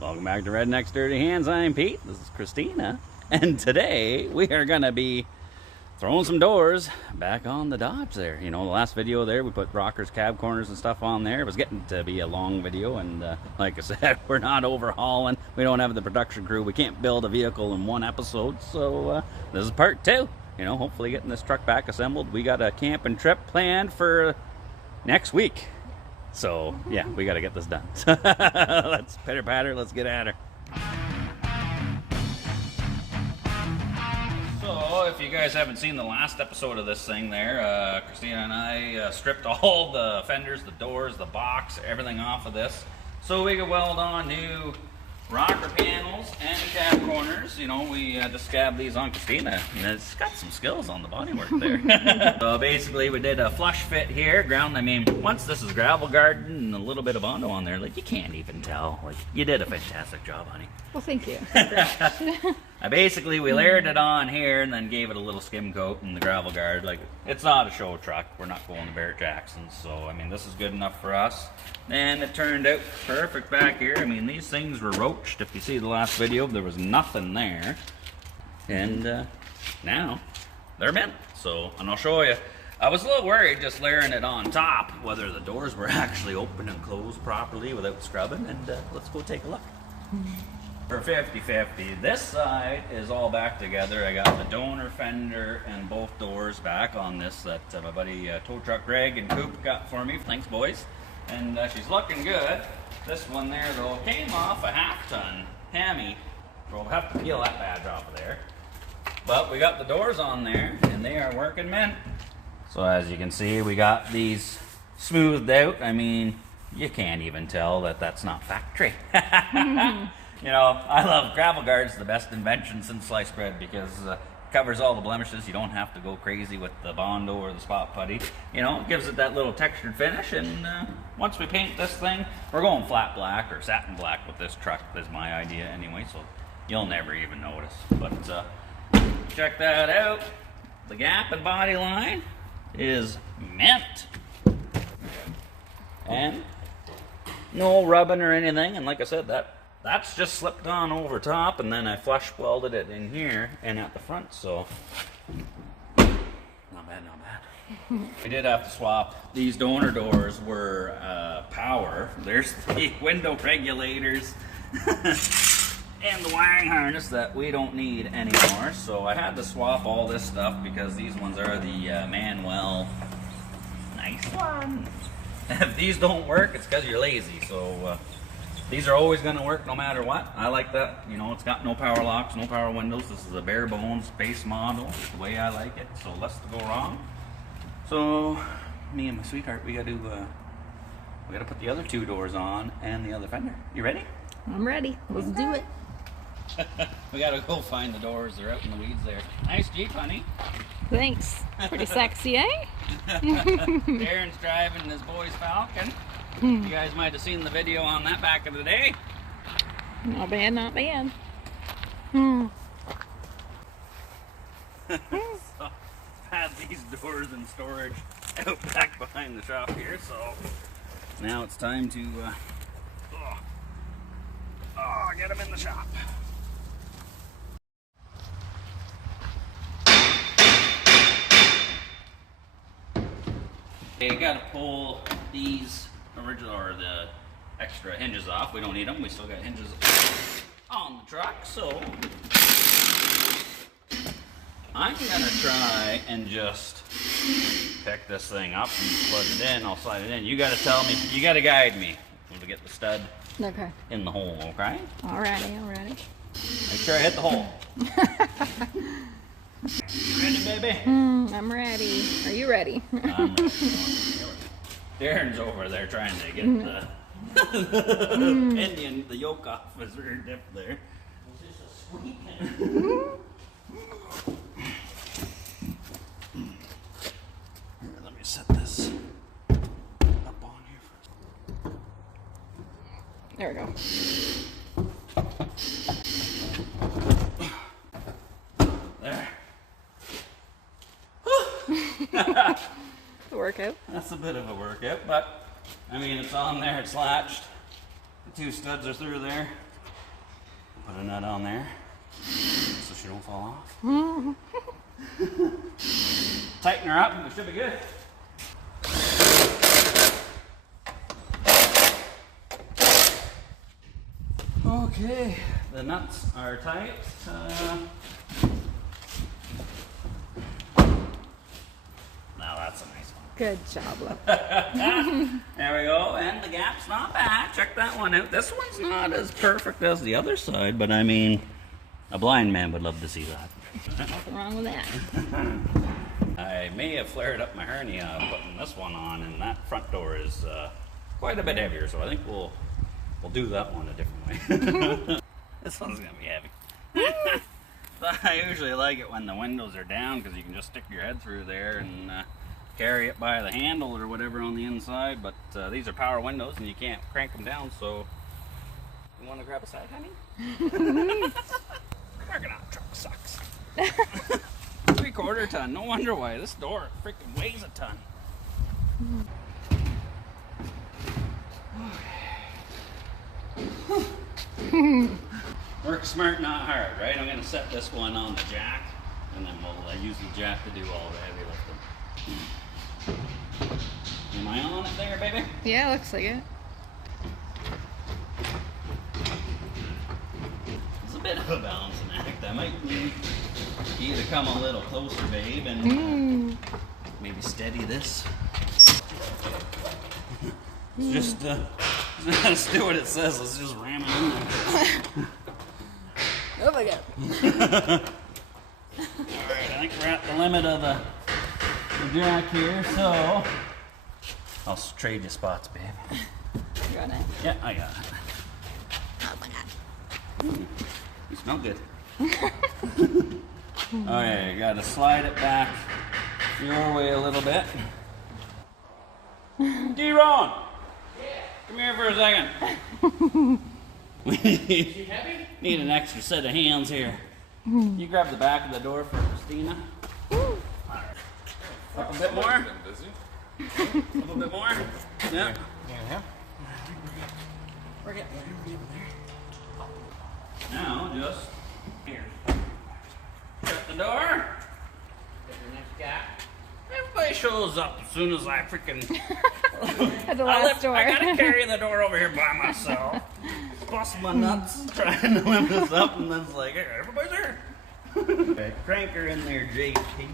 Welcome back to Redneck's Dirty Hands. I'm Pete. This is Christina. And today we are going to be throwing some doors back on the Dodge there. You know, the last video there, we put rockers, cab corners and stuff on there. It was getting to be a long video. And like I said, we're not overhauling. We don't have the production crew. We can't build a vehicle in one episode. So this is part two. You know, hopefully getting this truck back assembled. We got a camping trip planned for next week. So, yeah, we got to get this done. Let's pitter patter, let's get at her. So, if you guys haven't seen the last episode of this thing there, Christina and I stripped all the fenders, the doors, the box, everything off of this. So we could weld on new rocker panels and cab corners. You know, we just scabbed these on Christina, and it's got some skills on the bodywork there. So basically we did a flush fit here, ground. I mean, once this is gravel garden and a little bit of Bondo on there, like, you can't even tell. Like, you did a fantastic job, honey. Well, thank you. Basically, we layered it on here and then gave it a little skim coat in the gravel guard. Like, it's not a show truck. We're not going to Barrett Jackson's. So, I mean, this is good enough for us. And it turned out perfect back here. I mean, these things were roached. If you see the last video, there was nothing there. And now they're mint. So, and I'll show you. I was a little worried just layering it on top, whether the doors were actually open and closed properly without scrubbing. And let's go take a look. For 50-50, this side is all back together. I got the donor fender and both doors back on this that my buddy tow truck Greg and Coop got for me. Thanks, boys. And she's looking good. This one there, though, came off a half-ton Hammy. We'll have to peel that badge off of there. But we got the doors on there, and they are working mint. So as you can see, we got these smoothed out. I mean, you can't even tell that that's not factory. You know, I love gravel guards, the best invention since sliced bread, because it covers all the blemishes. You don't have to go crazy with the Bondo or the spot putty. You know, it gives it that little textured finish. And once we paint this thing, we're going flat black or satin black with this truck, is my idea anyway, so you'll never even notice. But check that out. The gap and body line is mint. And no rubbing or anything. And like I said, that's just slipped on over top, and then I flush welded it in here and at the front, so not bad, not bad. We did have to swap. These donor doors were power. There's the window regulators and the wiring harness that we don't need anymore, so I had to swap all this stuff because these ones are the Manuel. Nice one. If these don't work, it's because you're lazy, so these are always going to work no matter what. I like that. You know, it's got no power locks, no power windows. This is a bare bones base model, the way I like it. So less to go wrong. So me and my sweetheart, we got to put the other two doors on and the other fender. You ready? I'm ready. Let's do it. We got to go find the doors. They're out in the weeds there. Nice Jeep, honey. Thanks. Pretty sexy, eh? Darren's driving his boy's Falcon. You guys might have seen the video on that back in the day. Not bad, not bad. So, had these doors in storage out back behind the shop here, so now it's time to get them in the shop. You gotta pull these original or the extra hinges off. We don't need them. We still got hinges on the truck, so I'm gonna try and just pick this thing up and plug it in. I'll slide it in. You gotta tell me. You gotta guide me to get the stud in the hole. Okay? Alrighty, alrighty. Make sure I hit the hole. You ready, baby? I'm ready. Are you ready? I'm ready. Darren's over there trying to get the pinion, the yoke off his rear dip there. Was this a squeak? Here, let me set this up on here first. There we go. There. The workout. That's a bit of a workout, but I mean, it's on there, it's latched. The two studs are through there. Put a nut on there so she don't fall off. Tighten her up and it should be good. Okay, the nuts are tight. Now that's a nice one. Good job, love. There we go, and the gap's not bad. Check that one out. This one's not as perfect as the other side, but I mean, a blind man would love to see that. Nothing wrong with that. I may have flared up my hernia putting this one on, and that front door is quite a bit heavier, so I think we'll do that one a different way. This one's gonna be heavy. But I usually like it when the windows are down because you can just stick your head through there and carry it by the handle or whatever on the inside. But these are power windows and you can't crank them down, so you want to grab a side, honey? Working on truck sucks. 3/4 ton. No wonder why this door freaking weighs a ton. Work smart, not hard, right? I'm going to set this one on the jack, and then we'll use the jack to do all the heavy lifting. Am I on it there, baby? Yeah, looks like it. It's a bit of a balancing act. I might need you to come a little closer, babe, and maybe steady this. Just let's do what it says. Let's just ram it in there. Oh my god. Alright, I think we're at the limit of the jack here, so I'll trade you spots, babe. You got it? Yeah, I got it. Oh my god. You smell good. Okay, you gotta slide it back your way a little bit. D-Ron! Come here for a second. We need an extra set of hands here. You grab the back of the door for Christina. Up a bit more. Up a bit more. Yeah. We're getting there. Now just here. Shut the door. Get your next gap. Everybody shows up as soon as I freaking At the last door. I gotta carry the door over here by myself. Bust my nuts trying to lift this up, and then it's like, hey, everybody's here. Okay, crank her in there, JT.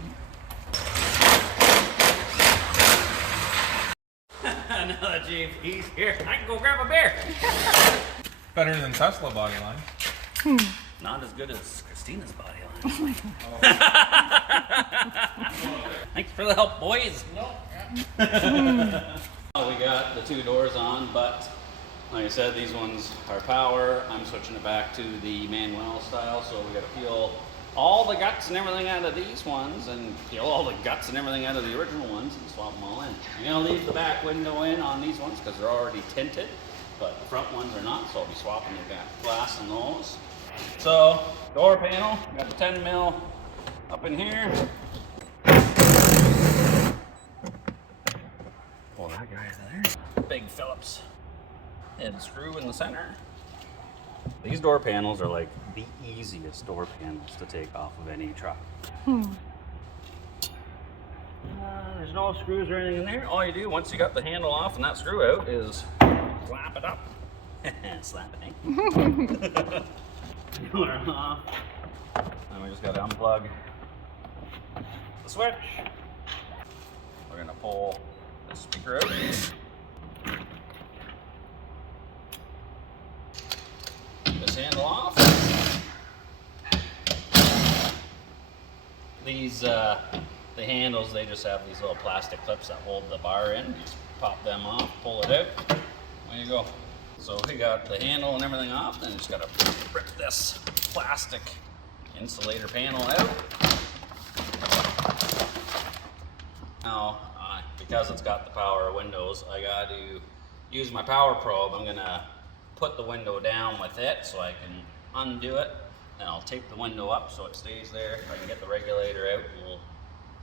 Now that JP's here, I can go grab a beer. Better than Tesla body line. Not as good as Christina's body line. Thanks for the help, boys. We got the two doors on, but like I said, these ones are power. I'm switching it back to the Manuel style, so we got to peel all the guts and everything out of these ones and peel all the guts and everything out of the original ones and swap them all in. I'm going to leave the back window in on these ones because they're already tinted, but the front ones are not, so I'll be swapping the glass on those. So, door panel, got the 10 mil up in here. Pull that guy out of there. Big Phillips head screw in the center. These door panels are like the easiest door panels to take off of any truck. There's no screws or anything in there. All you do once you got the handle off and that screw out is slap it up. Slap it, eh? Motor off. And we just got to unplug the switch. We're going to pull the speaker out. This handle off. These, the handles, they just have these little plastic clips that hold the bar in. You just pop them off, pull it out. There you go. So we got the handle and everything off, then just gotta rip this plastic insulator panel out. Now, because it's got the power windows, I got to use my power probe. I'm gonna put the window down with it so I can undo it. Then I'll tape the window up so it stays there. If I can get the regulator out, we'll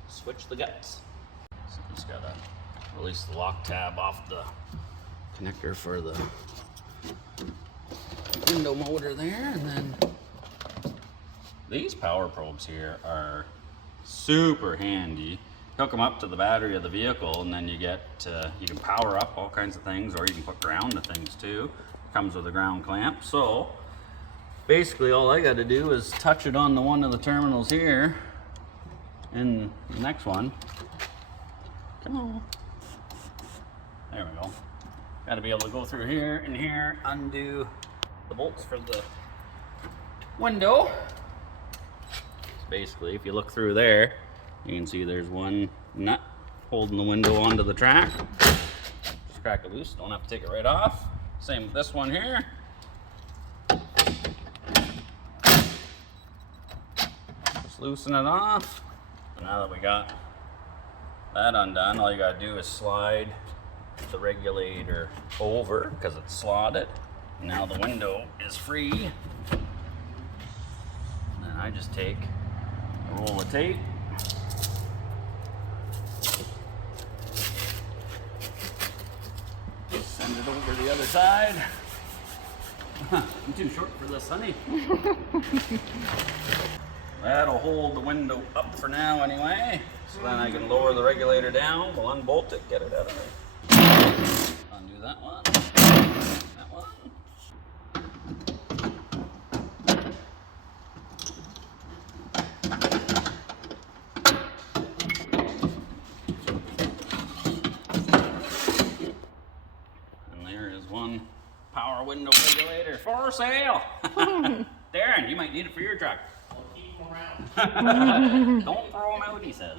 switch the guts. So just gotta release the lock tab off the connector for the window motor there, and then These power probes here are super handy. Hook them up to the battery of the vehicle, and then you get you can power up all kinds of things, or you can put ground to things too. It comes with a ground clamp. So basically all I got to do is touch it on the one of the terminals here, and the next one, come on, there we go. Got to be able to go through here and here, undo the bolts for the window. So basically, if you look through there, you can see there's one nut holding the window onto the track. Just crack it loose, don't have to take it right off. Same with this one here. Just loosen it off. So now that we got that undone, all you gotta do is slide the regulator over because it's slotted. Now the window is free. And then I just take a roll of tape, send it over the other side. I'm too short for this, honey. That'll hold the window up for now anyway. So then I can lower the regulator down, we'll unbolt it, get it out of there. Undo that one. That one. And there is one power window regulator for sale. Darren, you might need it for your truck. I'll keep them around. Don't throw them out, he says.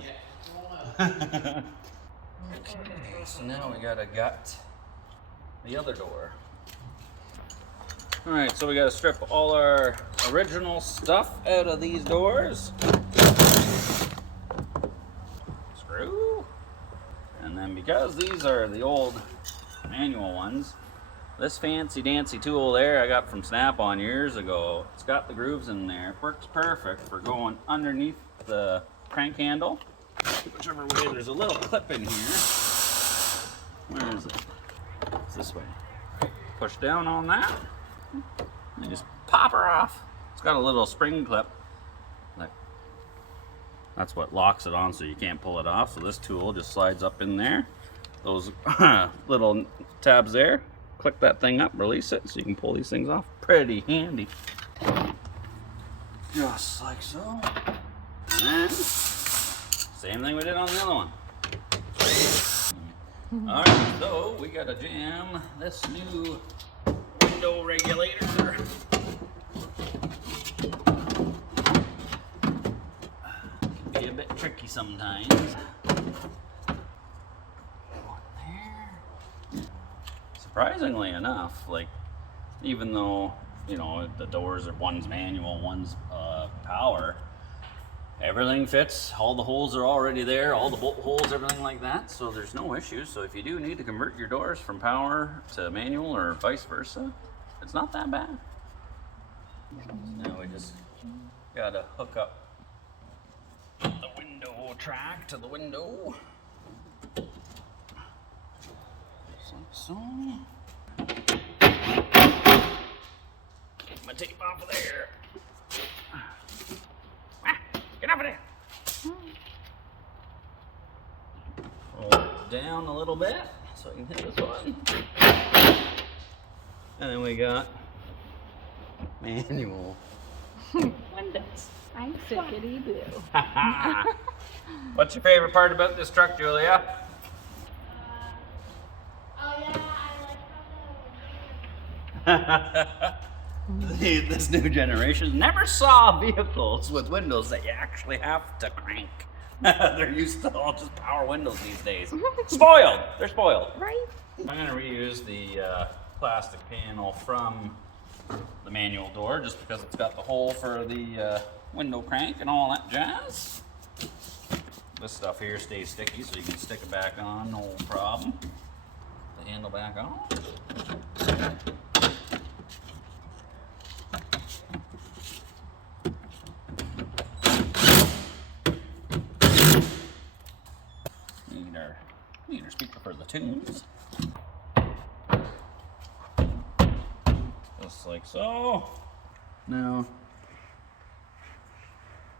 Okay, so now we gotta gut the other door. Alright, so we gotta strip all our original stuff out of these doors. Screw. And then because these are the old manual ones, this fancy dancy tool there I got from Snap-on years ago, it's got the grooves in there. It works perfect for going underneath the crank handle. Whichever way, there's a little clip in here. Where is it? It's this way. Push down on that, and just pop her off. It's got a little spring clip. That's what locks it on so you can't pull it off. So this tool just slides up in there. Those little tabs there. Click that thing up, release it, so you can pull these things off. Pretty handy. Just like so. And same thing we did on the other one. Alright, so we gotta jam this new window regulator. Can be a bit tricky sometimes. Surprisingly enough, like, even though, you know, the doors are, one's manual, one's power, everything fits, all the holes are already there, all the bolt holes, everything like that, so there's no issues. So if you do need to convert your doors from power to manual or vice versa, it's not that bad. Now we just gotta hook up the window track to the window. Just like so. Get my tape off of there. Get off of there. Roll it down a little bit so I can hit this one. And then we got manual windows. I'm sickety boo. What's your favorite part about this truck, Julia? This new generation never saw vehicles with windows that you actually have to crank. They're used to all just power windows these days. Spoiled! They're spoiled. Right? I'm going to reuse the plastic panel from the manual door just because it's got the hole for the window crank and all that jazz. This stuff here stays sticky so you can stick it back on, no problem. The handle back on. Need our speaker for the tunes. Just like so. Now,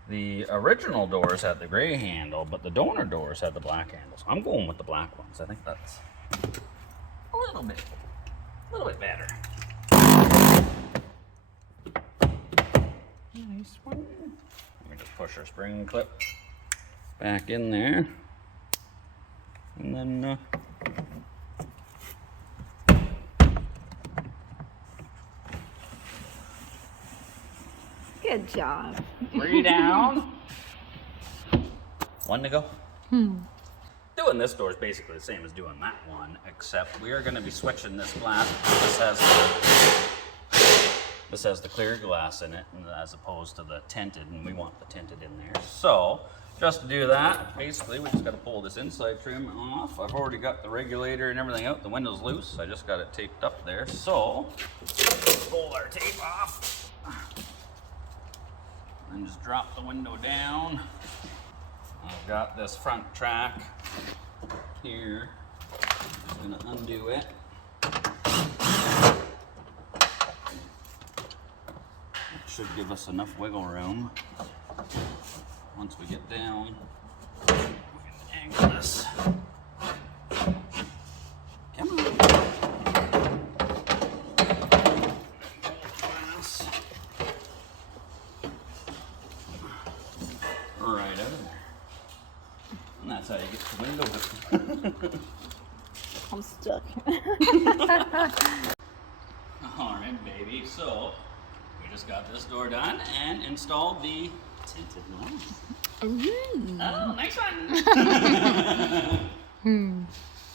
The original doors had the gray handle, but the donor doors had the black handles. I'm going with the black ones. I think that's a little bit better. Nice one. Let me just push our spring clip back in there. And then Good job. 3 down. 1 to go. Doing this door is basically the same as doing that one, except we are going to be switching this glass. This has the clear glass in it, as opposed to the tinted, and we want the tinted in there. So, just to do that, basically we just got to pull this inside trim off. I've already got the regulator and everything out. The window's loose. I just got it taped up there. So, pull our tape off. And just drop the window down. I've got this front track here. I'm gonna undo it. It should give us enough wiggle room. Once we get down, we can angle this. Come on. Right out of there. And that's how you get the window open. I'm stuck. Alright, baby. So, we just got this door done and installed the tinted one. Oh, nice one!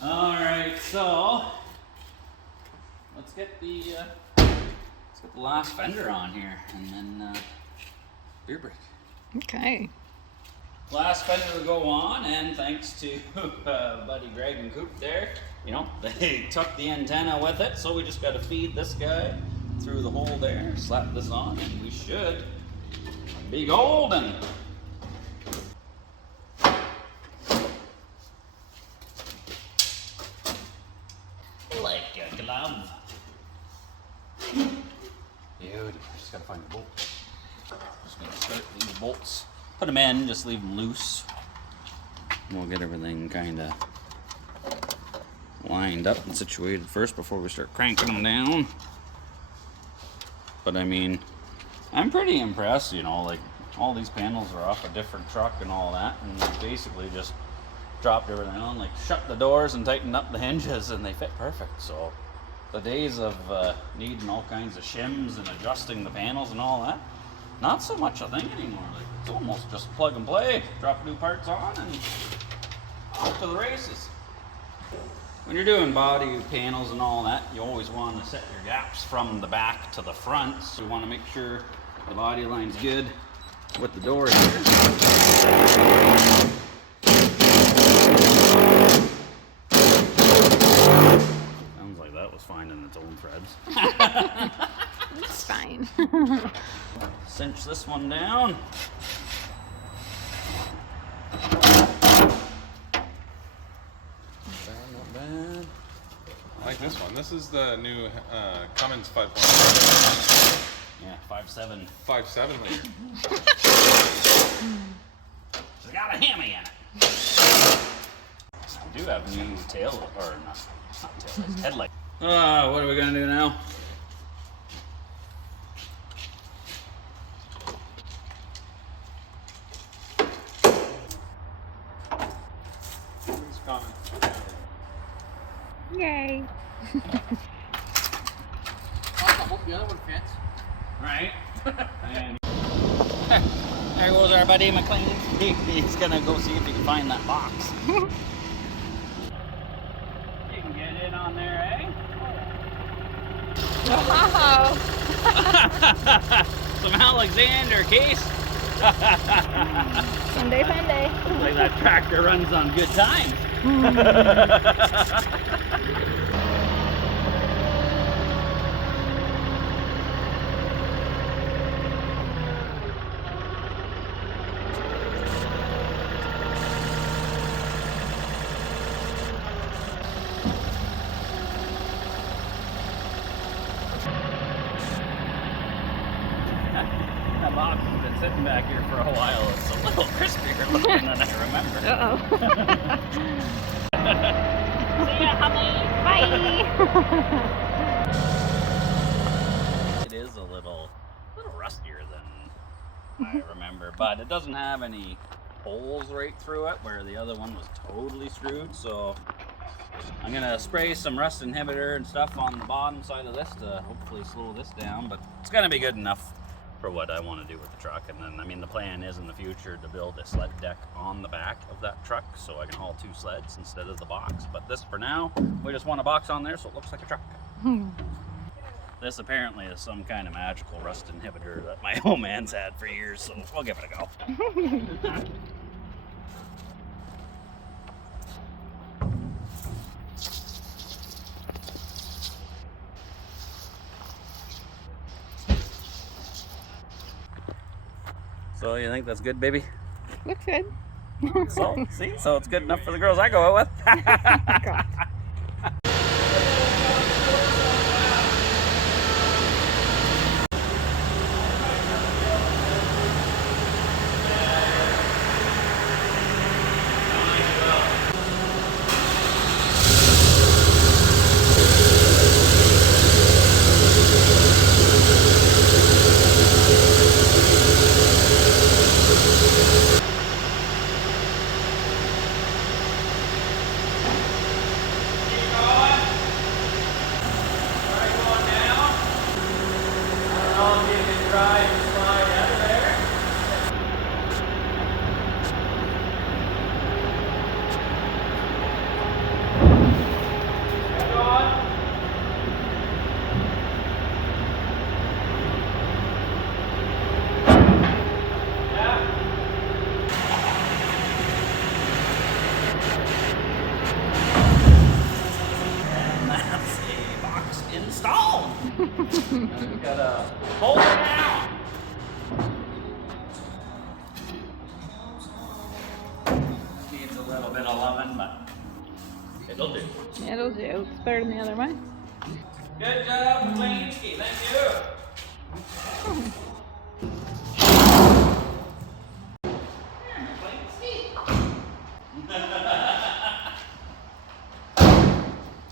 Alright, so let's get the last fender on here and then beer break. Okay. Last fender to go on, and thanks to buddy Greg and Coop there, you know, they took the antenna with it, so we just got to feed this guy through the hole there, slap this on, and we should be golden. Like a glove. Beauty. Just gotta find the bolt. Just gonna start these bolts. Put them in, just leave them loose. We'll get everything kind of lined up and situated first before we start cranking them down. But I mean, I'm pretty impressed, you know, like all these panels are off a different truck and all that, and we basically just dropped everything on, like shut the doors and tightened up the hinges, and they fit perfect. So the days of needing all kinds of shims and adjusting the panels and all that, not so much a thing anymore. Like, it's almost just plug and play, drop new parts on, and off to the races. When you're doing body panels and all that, you always want to set your gaps from the back to the front. So you want to make sure the body line's good with the door here. Sounds like that was finding its own threads. It's fine. Cinch this one down. Not bad. I like this one. This is the new Cummins 5.7. Yeah, 5.7. 5.7 liter. It's got a hammy in it. We do have new tail, or not tail lights, headlight. What are we gonna do now? It's coming. Yay. I hope the other one fits. Right. And there goes our buddy McLean. He's gonna go see if he can find that box. You can get in on there, eh? Wow. Some Alexander case. Sunday fun day. Looks like that tractor runs on good times. That box has been sitting back here for a while. It's a little crispier looking than I remember. Uh-oh. See ya, honey. Bye. It is a little rustier than I remember, but it doesn't have any holes right through it where the other one was totally screwed. So I'm gonna spray some rust inhibitor and stuff on the bottom side of this to hopefully slow this down, but it's gonna be good enough for what I want to do with the truck. And then, I mean, the plan is in the future to build a sled deck on the back of that truck so I can haul 2 sleds instead of the box. But this, for now, we just want a box on there so it looks like a truck. This apparently is some kind of magical rust inhibitor that my old man's had for years, so we'll give it a go. So you think that's good, baby? Looks good. So, see? So it's good enough for the girls I go out with. God. Installed. We've got to hold it down. Needs a little bit of loving, but it'll do. It'll do. It's better than the other one. Good job, McLeansky. Thank you.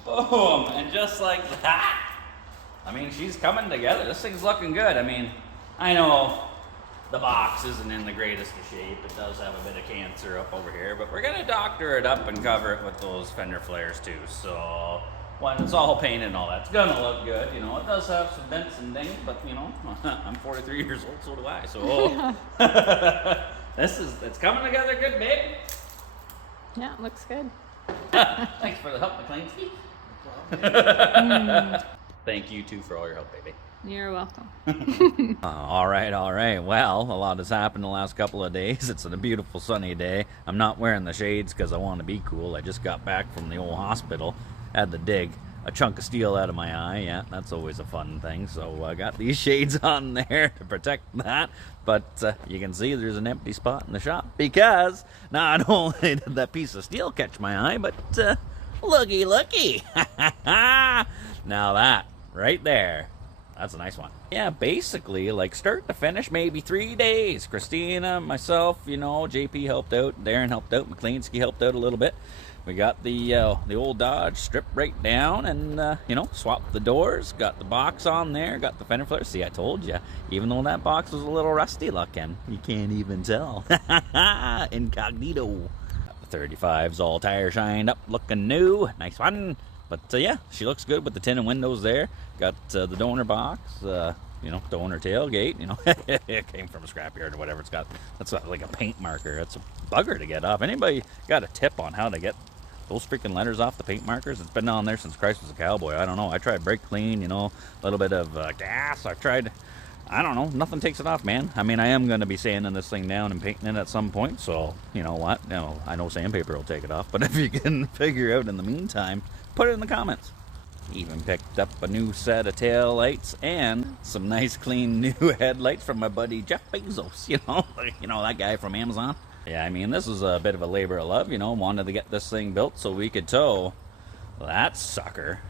Boom, and just like that. I mean, she's coming together. This thing's looking good. I mean, I know the box isn't in the greatest of shape. It does have a bit of cancer up over here, but we're gonna doctor it up and cover it with those fender flares too. So when it's all painted and all that, it's gonna look good. You know, it does have some dents and dings, but you know, I'm 43 years old, so do I. So it's coming together good, babe. Yeah, it looks good. Thanks for the help, McLeansky. Thank you too for all your help, baby. You're welcome. All right. Well, a lot has happened the last couple of days. It's a beautiful sunny day. I'm not wearing the shades because I want to be cool. I just got back from the old hospital. Had to dig a chunk of steel out of my eye. Yeah, that's always a fun thing. So I got these shades on there to protect that. But you can see there's an empty spot in the shop because not only did that piece of steel catch my eye, but looky. Now that right there, that's a nice one. Yeah, basically, like start to finish, maybe 3 days. Christina, myself, you know, JP helped out, Darren helped out, McLeansky helped out a little bit. We got the old Dodge stripped right down and, you know, swapped the doors, got the box on there, got the fender flares. See, I told you, even though that box was a little rusty looking, you can't even tell. Incognito. Got the 35's all tire shined up, looking new. Nice one. But yeah, she looks good with the tinted windows there. Got the donor box, you know, donor tailgate, you know. It came from a scrapyard or whatever it's got. That's like a paint marker. That's a bugger to get off. Anybody got a tip on how to get those freaking letters off the paint markers? It's been on there since Christ was a cowboy. I don't know. I tried brake clean, you know, a little bit of gas. I tried, I don't know. Nothing takes it off, man. I mean, I am going to be sanding this thing down and painting it at some point. So, you know what? You know, I know sandpaper will take it off. But if you can figure out in the meantime, put it in the comments. Even picked up a new set of tail lights and some nice clean new headlights from my buddy Jeff Bezos, you know that guy from Amazon. Yeah, I mean, this is a bit of a labor of love, you know, wanted to get this thing built so we could tow that sucker.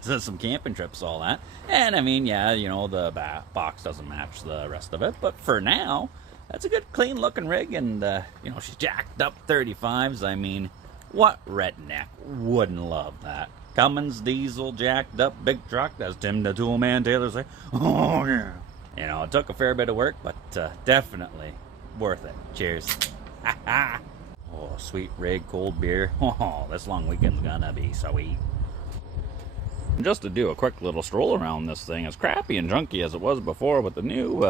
So some camping trips, all that. And I mean, yeah, you know, the box doesn't match the rest of it, but for now, that's a good clean looking rig. And you know, she's jacked up 35s. I mean, what redneck wouldn't love that? Cummins diesel jacked up big truck. That's Tim the Tool Man Taylor say, oh yeah. You know, it took a fair bit of work, but definitely worth it. Cheers. Oh, sweet rig, cold beer. Oh, this long weekend's gonna be sweet. Just to do a quick little stroll around this thing, as crappy and junky as it was before, with the new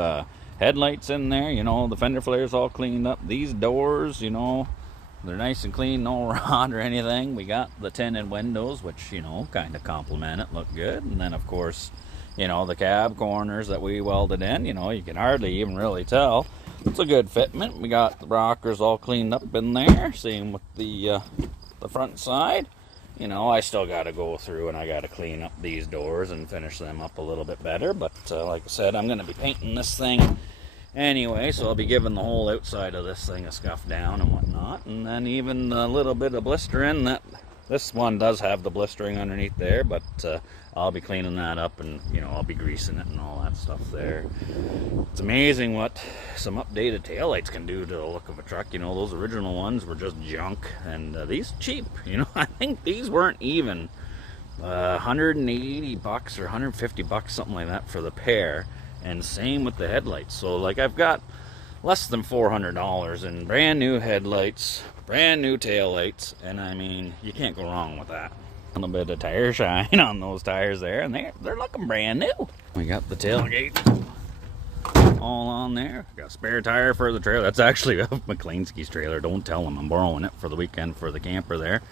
headlights in there, you know, the fender flares all cleaned up. These doors, you know, they're nice and clean, no rot or anything. We got the tinted windows, which, you know, kind of complement it, look good. And then, of course, you know, the cab corners that we welded in, you know, you can hardly even really tell. It's a good fitment. We got the rockers all cleaned up in there. Same with the front side. You know, I still got to go through and I got to clean up these doors and finish them up a little bit better. But like I said, I'm going to be painting this thing anyway, so I'll be giving the whole outside of this thing a scuff down and whatnot. And then even a little bit of blistering. That this one does have the blistering underneath there, but I'll be cleaning that up, and you know, I'll be greasing it and all that stuff there. It's amazing what some updated taillights can do to the look of a truck. You know, those original ones were just junk, and these cheap. You know, I think these weren't even $180 or $150, something like that for the pair. And same with the headlights. So like, I've got less than $400 in brand new headlights, brand new taillights, and I mean, you can't go wrong with that. A little bit of tire shine on those tires there, and they're looking brand new. We got the tailgate all on there. Got a spare tire for the trailer. That's actually McLeanski's trailer. Don't tell him I'm borrowing it for the weekend for the camper there.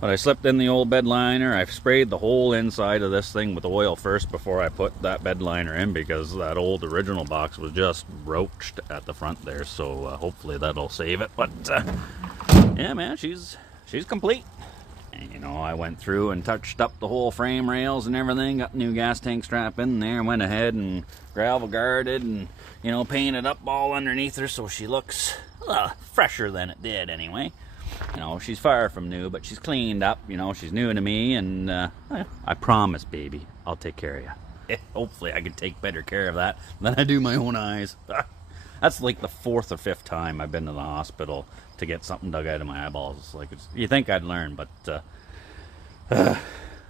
But I slipped in the old bed liner. I've sprayed the whole inside of this thing with oil first before I put that bed liner in, because that old original box was just roached at the front there. So hopefully that'll save it. But yeah, man, she's complete. And, you know, I went through and touched up the whole frame rails and everything. Got the new gas tank strap in there. Went ahead and gravel guarded and, you know, painted up all underneath her so she looks fresher than it did anyway. You know, she's far from new, but she's cleaned up. You know, she's new to me, and I promise, baby, I'll take care of you. Hopefully I can take better care of that than I do my own eyes. That's like the 4th or 5th time I've been to the hospital to get something dug out of my eyeballs. It's like, you think I'd learn, but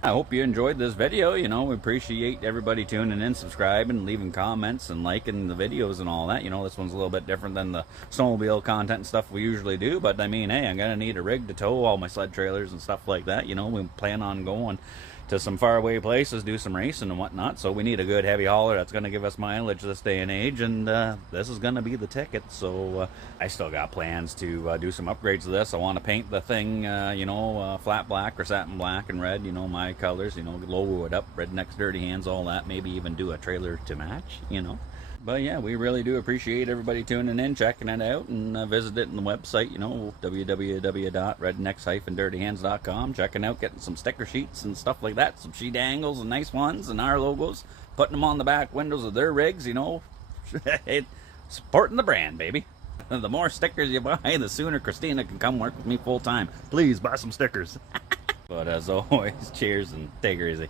I hope you enjoyed this video. You know, we appreciate everybody tuning in, subscribing, leaving comments, and liking the videos and all that. You know, this one's a little bit different than the snowmobile content and stuff we usually do, but I mean, hey, I'm gonna need a rig to tow all my sled trailers and stuff like that. You know, we plan on going to some faraway places, do some racing and whatnot, so we need a good heavy hauler that's going to give us mileage this day and age, and this is going to be the ticket. So I still got plans to do some upgrades to this. I want to paint the thing, you know, flat black or satin black and red, you know, my colors, you know, logo it up, Redneck's Dirty Hands, all that, maybe even do a trailer to match, you know. But yeah, we really do appreciate everybody tuning in, checking it out, and visiting the website, you know, www.rednecks-dirtyhands.com, checking out, getting some sticker sheets and stuff like that, some sheet angles and nice ones, and our logos, putting them on the back windows of their rigs, you know, supporting the brand, baby. The more stickers you buy, the sooner Christina can come work with me full time. Please buy some stickers. But as always, cheers and take her easy.